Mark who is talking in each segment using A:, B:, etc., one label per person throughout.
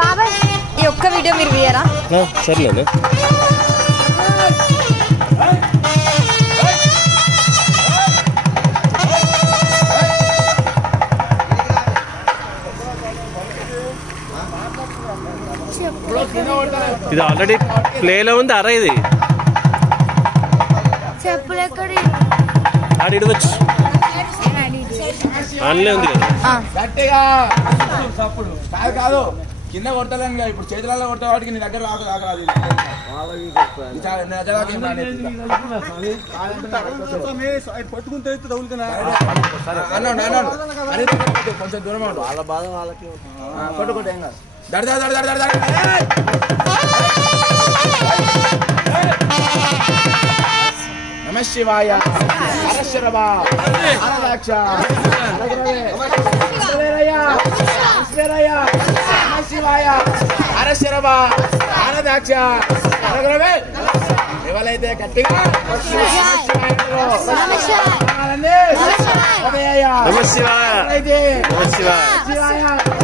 A: బాబాయ్ ఈ ఒక్క వీడియో మీరు తీయరా?
B: సర్లేనే ఇది ఆల్రెడీ ప్లేలో ఉంది అరా ఇది.
A: చెప్పులు ఎక్కడి?
B: ఆడి వచ్చి ఆన్లే ఉంది కదా.
C: గట్టిగా. సప్పుడు కాదు కాదు. కింద కొడతలేను కదా ఇప్పుడు చేతులలో కొట్టే వాటికి నీ దగ్గర రాక రాకరాదు కొట్టు, కొంచెం దూరం వాళ్ళ బాధ వాళ్ళకి. కొట్టు కొట్టు ఏం కాదు. దడ దడ దడ దడ. హరవేరయ్య హరవేరయ్య నమ శివాయ హరశరభ హరదాక్ష హరగురవే ఎవరైతే గట్టిగా నమ శివాయ అంటారో, కావాలండి? ఉదయయ్య.
B: నమ శివాయ
C: ఎవరైతే
B: నమ శివాయ
C: శివాయ ఎందుకంటారు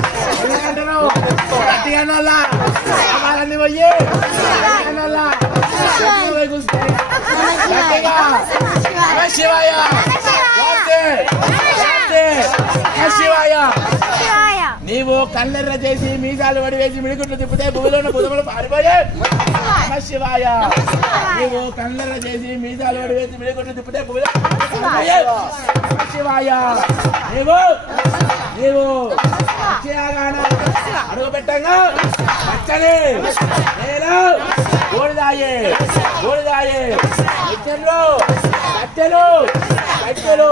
C: పోయి పోయి కూర్చో. గట్టిగా నమ శివాయ శివాయ నీవు కళ్ళెర్ర చేసి మీసాలు వడి వేసి మిడిగుట్లు తిప్పితే భూమిలో ఉన్న బుధములు పారిపోయే నమ శివాయ నీవు కళ్ళెర్ర చేసి మీసాలు వడి వేసి మిడిగుట్లు తిప్పితే భూమిలో పారిపోయే నమ శివాయ నీవు నీవు వచ్చేయాగాన అడుగు పెట్టంగా పచ్చని నేను గోడిదాయే గోడిదాయే నిత్యంలో కట్టెలు కట్టెలు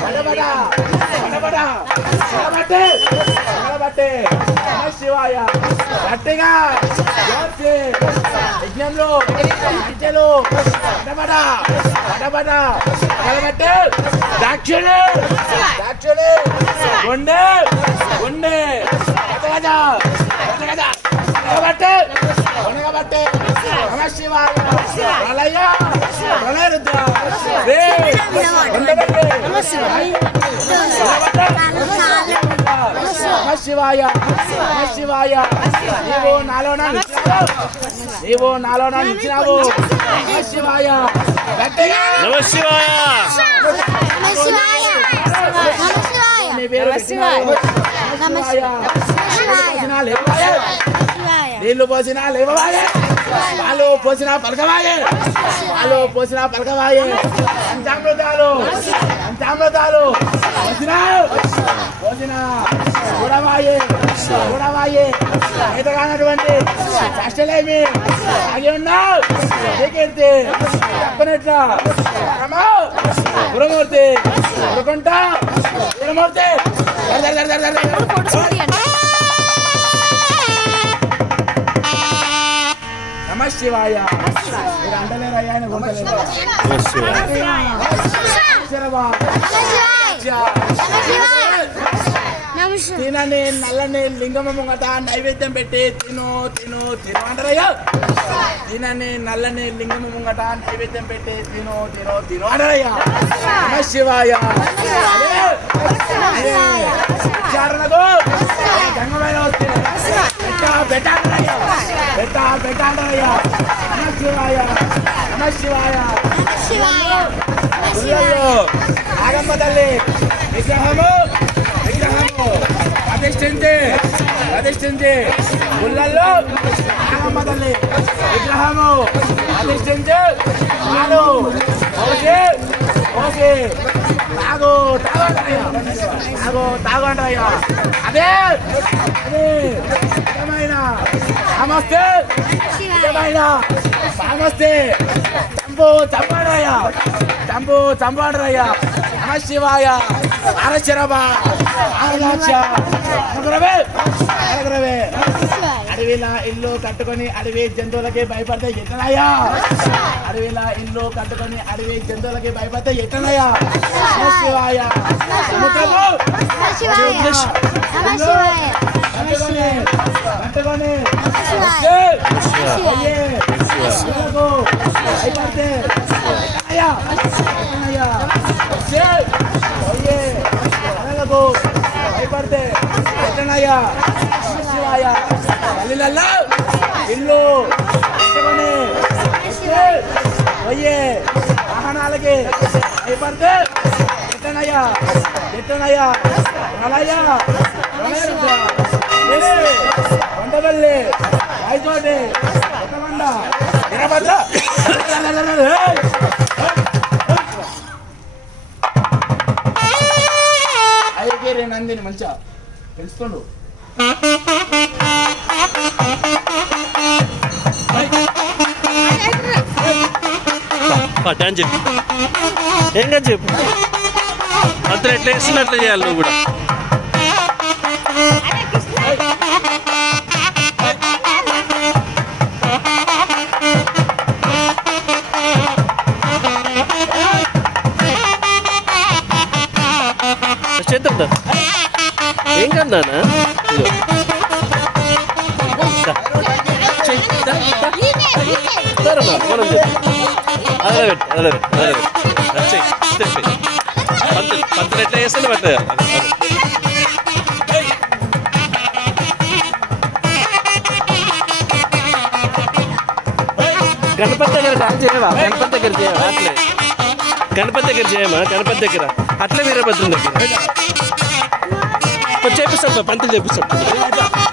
C: బడబడ బడబడ బడబట్టే బడబట్టే శివాయ. గట్టిగా. యజ్ఞంలో. గుండె! గుండె! గజ గజ గజ వనగబట్టే నమ శివాయ! ప్రళయ! ప్రళయ రుద్ర! రే ఉండబట్టే నమ శివాయ! నమ శివాయ! నీవు నాలోన నీవు నాలోన నిలిచినావు? నమ శివాయ!
B: నమ శివాయ!
C: నీ పేరు పెట్టినావు. నమ శివాయ. నీళ్ళు పోసినా లేవవాయే. పాలు పోసినా పలకవాయే. పాలు పోసినా పలకవాయే. పంచామృతాలు. పంచామృతాలు. పోసినా. పోసినా. చూడవాయే చూడవాయే ఈతగానటువంటి కష్టలేమి ఆగి ఉన్నావు? తప్పనట్లా గురమూర్తి గురుకుంటా గురమూర్తి దర దర దర దర దర. నమ శివాయ. మీరు అంటలేరు అయ్యా? ఆయన గుంటలేరు. తినని నల్లని లింగమ ముంగట నైవేద్యం పెట్టి తిను తిను తిను అంటారయ్యా. తినని నల్లని లింగమ ముంగట నైవేద్యం పెట్టి తిను తిను తిను అంటారయ్యా. నమ శివాయ. వస్తుంది పెట్ట పెట్ట అంటారయ్యా. నమ శివాయ. నమ శివాయ. నాగమ్మ తల్లి విగ్రహము. అధిష్ఠించి అధిష్ఠించి గుళ్ళల్లో. నాగమ్మ తల్లి విగ్రహము. అధిష్ఠించి నాడు పోసి పోసి తాగు తాగంటారయ్యా తాగు తాగంటారయ్యా అదే నిజమైన నమస్తే నిజమైన నమస్తే చంపు చంపాడయ్యా చంపు చంపాడరయ్యా. నమ శివాయ అరచరబ ఆరదాక్ష అడవిలా ఇల్లు కట్టుకొని అడవి జంతువులకి భయపడితే ఎట్టనయ్యా అడవిలా ఇల్లు కట్టుకొని అడవి జంతువులకి భయపడితే ఎట్టనయ్యా నమ శివాయ భయపడితే ఎట్టనయ్య నమ శివాయ ఇల్లు. పెట్టుకొని ఎత్తి, పోయే వాహనాలకి. అయిపడితే ఎట్టనయ్య. ఎట్టనయ్య. ప్రళయ. ప్రళయరుద్ర. ఏలే, కొండవల్లి. రాయచోటి. తెలుస్తుండు.
B: డాన్స్ చెప్పు. ఏం కాదు చెప్పు? అంతా ఎట్లా వేస్తున్నట్లు చేయాలి నువ్వు కూడా. ఏం మనం పంతులు పంతులు ఎట్లా గణపతి దగ్గర డాన్స్ చేయవా? గణపతి దగ్గర చేయవా? అట్లే. గణపతి దగ్గర చేయమా? గణపతి దగ్గర. అట్లే వీరభద్రం దగ్గర. పంతులు చెప్పిస్తాం